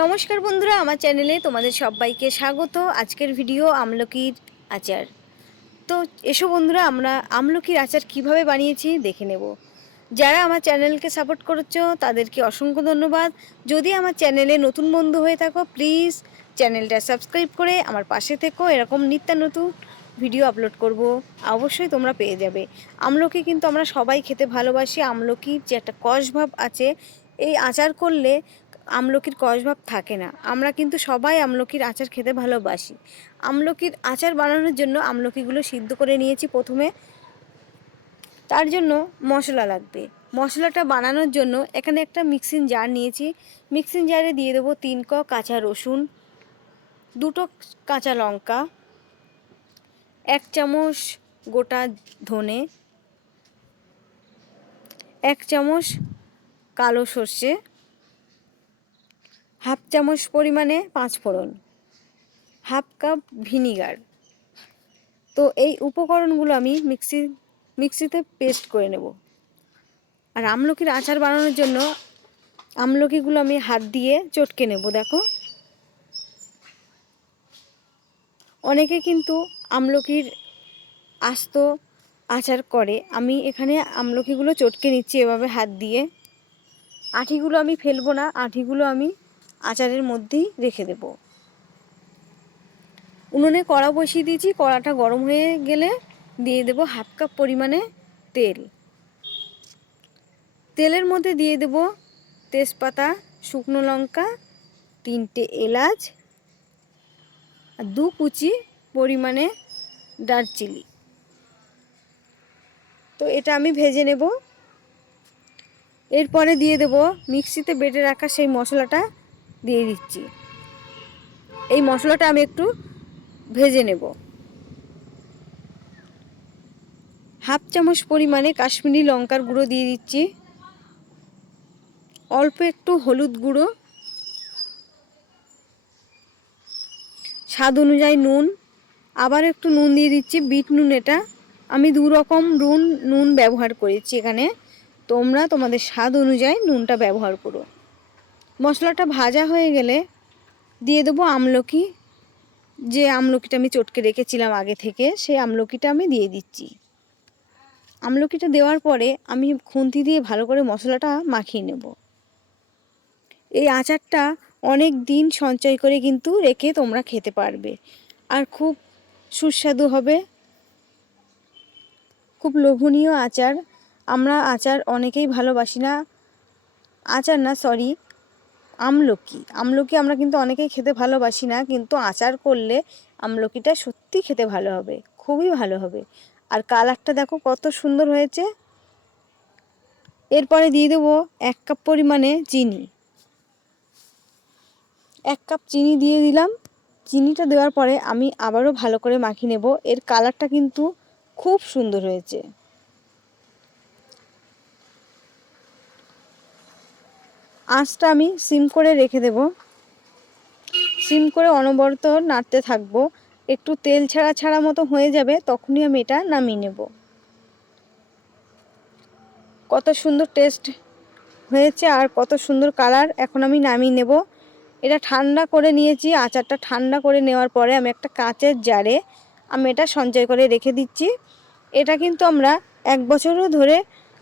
নমস্কার বন্ধুরা, আমার চ্যানেলে তোমাদের সবাইকে স্বাগত। আজকের ভিডিও আমলকির আচার। তো এসো বন্ধুরা, আমরা আমলকির আচার কিভাবে বানিয়েছি দেখে নেব। যারা আমার চ্যানেলকে সাপোর্ট করছো তাদেরকে অসংখ্য ধন্যবাদ। যদি আমার চ্যানেলে নতুন বন্ধু হয়ে থাকো প্লিজ চ্যানেলটা সাবস্ক্রাইব করে আমার পাশে থেকো। এরকম নিত্য নতুন ভিডিও আপলোড করব, অবশ্যই তোমরা পেয়ে যাবে। আমলকি কিন্তু আমরা সবাই খেতে ভালোবাসি। আমলকির যে একটা কষ ভাব আছে, এই আচার করলে আমলকির কষ ভাব থাকে না। আমরা কিন্তু সবাই আমলকির আচার খেতে ভালোবাসি। আমলকির আচার বানানোর জন্য আমলকিগুলো সিদ্ধ করে নিয়েছি প্রথমে। তার জন্য মশলা লাগবে। মশলাটা বানানোর জন্য এখানে একটা মিক্সিং জার নিয়েছি। মিক্সিং জারে দিয়ে দেবো 3 ক কাঁচা রসুন, 2টো কাঁচা লঙ্কা, 1 চামচ গোটা ধনে, 1 চামচ কালো সর্ষে, হাফ চামচ পরিমাণে 5 ফোড়ন, হাফ কাপ ভিনিগার। তো এই উপকরণগুলো আমি মিক্সিতে পেস্ট করে নেব। আর আমলকির আচার বানানোর জন্য আমলকিগুলো আমি হাত দিয়ে চটকে নেব। দেখো, অনেকে কিন্তু আমলকির আস্ত আচার করে, আমি এখানে আমলকিগুলো চটকে নিচ্ছি এভাবে হাত দিয়ে। আঁঠিগুলো আমি ফেলবো না, আঁঠিগুলো আমি আচারের মধ্যেই রেখে দেব। উনুনে কড়া বসিয়ে দিয়েছি, কড়াটা গরম হয়ে গেলে দিয়ে দেব হাফ কাপ পরিমাণে তেল। তেলের মধ্যে দিয়ে দেব তেজপাতা, শুকনো লঙ্কা, 3টে এলাচ আর 2 কুচি পরিমাণে দারচিনি। তো এটা আমি ভেজে নেব। এরপরে দিয়ে দেব মিক্সিতে বেটে রাখা সেই মশলাটা দিয়ে দিচ্ছি। এই মশলাটা আমি একটু ভেজে নেব। হাফ চামচ পরিমাণে কাশ্মীরি লঙ্কার গুঁড়ো দিয়ে দিচ্ছি, অল্প একটু হলুদ গুঁড়ো, স্বাদ অনুযায়ী নুন, আবার একটু নুন দিয়ে দিচ্ছি, বিট নুন। এটা আমি 2 রকম নুন ব্যবহার করেছি এখানে, তোমরা তোমাদের স্বাদ অনুযায়ী নুনটা ব্যবহার করো। মশলাটা ভাজা হয়ে গেলে দিয়ে দেবো আমলকি। যে আমলকিটা আমি চটকে রেখেছিলাম আগে থেকে, সেই আমলকিটা আমি দিয়ে দিচ্ছি। আমলকিটা দেওয়ার পরে আমি খুন্তি দিয়ে ভালো করে মশলাটা মাখিয়ে নেব। এই আচারটা অনেক দিন সঞ্চয় করে কিন্তু রেখে তোমরা খেতে পারবে, আর খুব সুস্বাদু হবে, খুব লোভনীয় আচার। আমরা আচার অনেকেই ভালোবাসি না, আচার না সরি আমলকি আমরা কিন্তু অনেকেই খেতে ভালোবাসি না, কিন্তু আচার করলে আমলকিটা সত্যি খেতে ভালো হবে, খুবই ভালো হবে। আর কালারটা দেখো কত সুন্দর হয়েছে। এরপরে দিয়ে দেবো 1 কাপ পরিমাণে চিনি। 1 কাপ চিনি দিয়ে দিলাম। চিনিটা দেওয়ার পরে আমি আবারও ভালো করে মাখিয়ে নেব। এর কালারটা কিন্তু খুব সুন্দর হয়েছে। আঁচটা আমি সিম করে রেখে দেব। সিম করে অনবরত নাড়তে থাকবো। একটু তেল ছাড়া ছাড়া মতো হয়ে যাবে, তখনই আমি এটা নামিয়ে নেব। কত সুন্দর টেস্ট হয়েছে আর কত সুন্দর কালার। এখন আমি নামিয়ে নেব। এটা ঠান্ডা করে নিয়েছি। আচারটা ঠান্ডা করে নেওয়ার পরে আমি একটা কাঁচের জারে আমি এটা সঞ্চয় করে রেখে দিচ্ছি। এটা কিন্তু আমরা 1 বছরও ধরে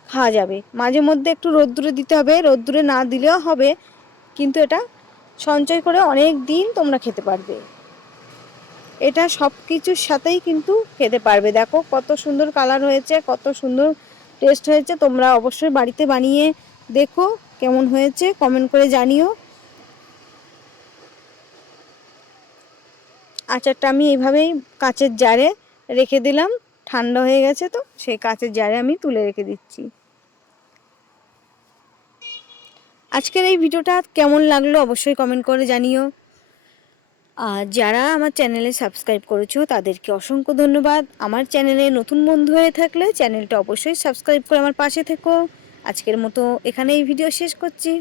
খাওয়া যাবে। মাঝে মধ্যে একটু রোদ্দুরে দিতে হবে, রোদ্দুরে না দিলেও হবে, কিন্তু এটা সঞ্চয় করে অনেক দিন তোমরা খেতে পারবে। এটা সব কিছুর সাথেই কিন্তু খেতে পারবে। দেখো কত সুন্দর কালার হয়েছে, কত সুন্দর টেস্ট হয়েছে। তোমরা অবশ্যই বাড়িতে বানিয়ে দেখো কেমন হয়েছে, কমেন্ট করে জানিও। আচারটা আমি এইভাবেই কাঁচের জারে রেখে দিলাম। ঠান্ডা হয়ে গেছে, তো সেই কাঁচের জারে আমি তুলে রেখে দিচ্ছি। আজকের এই ভিডিওটা কেমন লাগলো অবশ্যই কমেন্ট করে জানিও। আর যারা আমার চ্যানেলে সাবস্ক্রাইব করেছো তাদেরকে অসংখ্য ধন্যবাদ। আমার চ্যানেলে নতুন বন্ধু হয়ে থাকলে চ্যানেলটা অবশ্যই সাবস্ক্রাইব করে আমার পাশে থেকো। আজকের মতো এখানেই ভিডিও শেষ করছি।